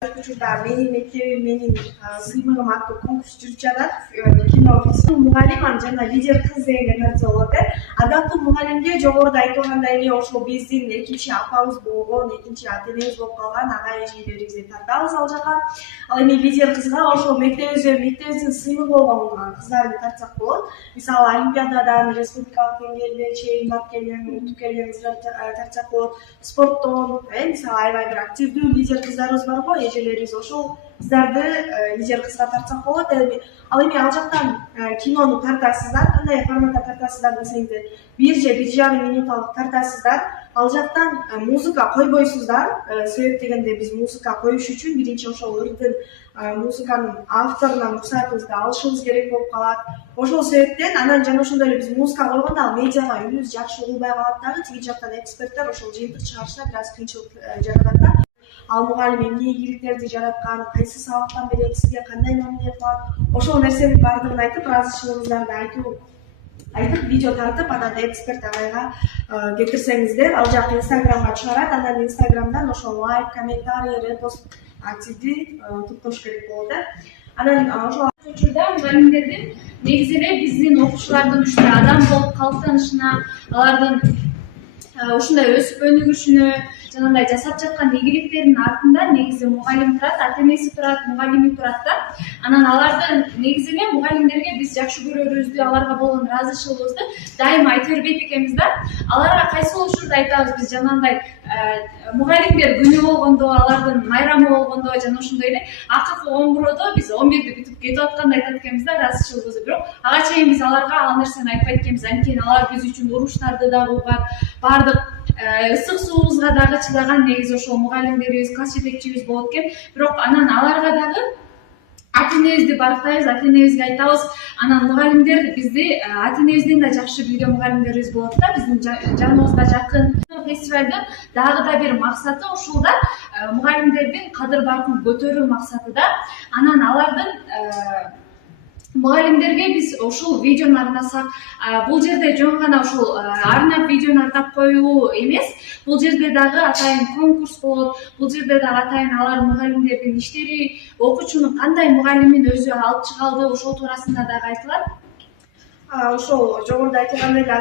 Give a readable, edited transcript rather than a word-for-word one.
Учурда менин мектебим менин сыймыгым аттуу конкурс жүрүп жатат. Кино мугалим жана лидер кыз деген нерсе болот адактуу мугалимге жогоруда айтылгандай эле ошол биздин экинчи апабыз болгон, экинчи ата энебиз болуп калган ага эжелерибизди тартабыз ал жака. Ал эми лидер кызга ошол мектебибиздин сыймыгы болгон кыздарды тартсак болот. Мисалы олимпиададан, республикалык деңгээлде чейин барып келген, утуп келген кыздарды тартсак болот. Спорттон, мисалы аябай бир активдүү лидер кыздарыбыз барго, эжелерибиз ошол кыздарды лидер кызга тартсак болот. Ал эми ал жактан кинону тартасыздар, кандай форматта тартасыздар десеңиздер, 1,5 минуталык тартасыздар. Ал жактан музыка койбойсуздар. Себеп дегенде биз музыка коюш үчүн биринчи ошол ырдын музыканын авторунан уруксатыбызды алышыбыз керек болуп калат. Ошол себептен анан жана ошондой эле биз музыка койгондо ал медиага үнүбүз жакшы угулбай калат дагы. Тиги жактан эксперттер ошол жыйынтык чыгарышта бир аз кыйынчылык жаратат да. Ал мугалим эмне ийгиликтерди жараткан, кайсы сабактан берет, сизге кандай мамиле кылат, ошол нерсенин баардыгын айтып, ыраазычылыгыңыздарды айтып, видео тартып, анан эксперт агайга кетирсеңиздер, ал жак инстаграмга чыгарат, анан инстаграмдан ошол лайк, комментарий, репост активди туттуруш керек болот Анан ошол учурда мугалимдердин негизи эле биздин окуучулардын ушундай адам болуп калыптанышына, алардын ушундай өсүп өнүгүшүнө, жанагындай жасап жаткан ийгиликтердин артында негизи мугалим турат, ата энеси турат, мугалими турат да. Анан алардын негизи эле мугалимдерге биз жакшы көрүүбүздү, аларга болгон ыраазычылыгыбызды дайыма айта бербейт экенбиз да. Аларга кайсыл учурда айтабыз биз жанагындай мугалимдер күнү болгондо, алардын майрамы болгондо жана ошондой эле акыркы 11-одо биз 11-ди бүтүп кетип атканда айтат экенбиз да ыраазычылыгыбызды. Бирок ага чейин биз аларга ал нерсени айтпайт экенбиз. Анткени алар биз үчүн уруштарды дагы угат, баардык ысык суубузга дагы чыдаган негизи ошол мугалимдерибиз, класс жетекчибиз болот экен. Бирок анан аларга дагы ата энебизди барктайбыз, ата энебизге айтабыз. Анан мугалимдер бизди ата энебизден да жакшы билген мугалимдерибиз болот да, биздин жаныбызга жакын. Фестивалдын дагы да бир максаты ушул да, мугалимдердин кадыр баркын көтөрүү максаты да. Анан алардын мугалимдерге биз ушул видеону арнасак, бул жерде жөн гана ушул арнап видеону арнап коюу эмес, бул жерде дагы атайын конкурс болот, бул жерде дагы атайын алар мугалимдердин иштери, окуучунун кандай мугалимин өзү алып чыга алды, ошол туурасында дагы айтылат. Ошол жогоруда айтылгандай эле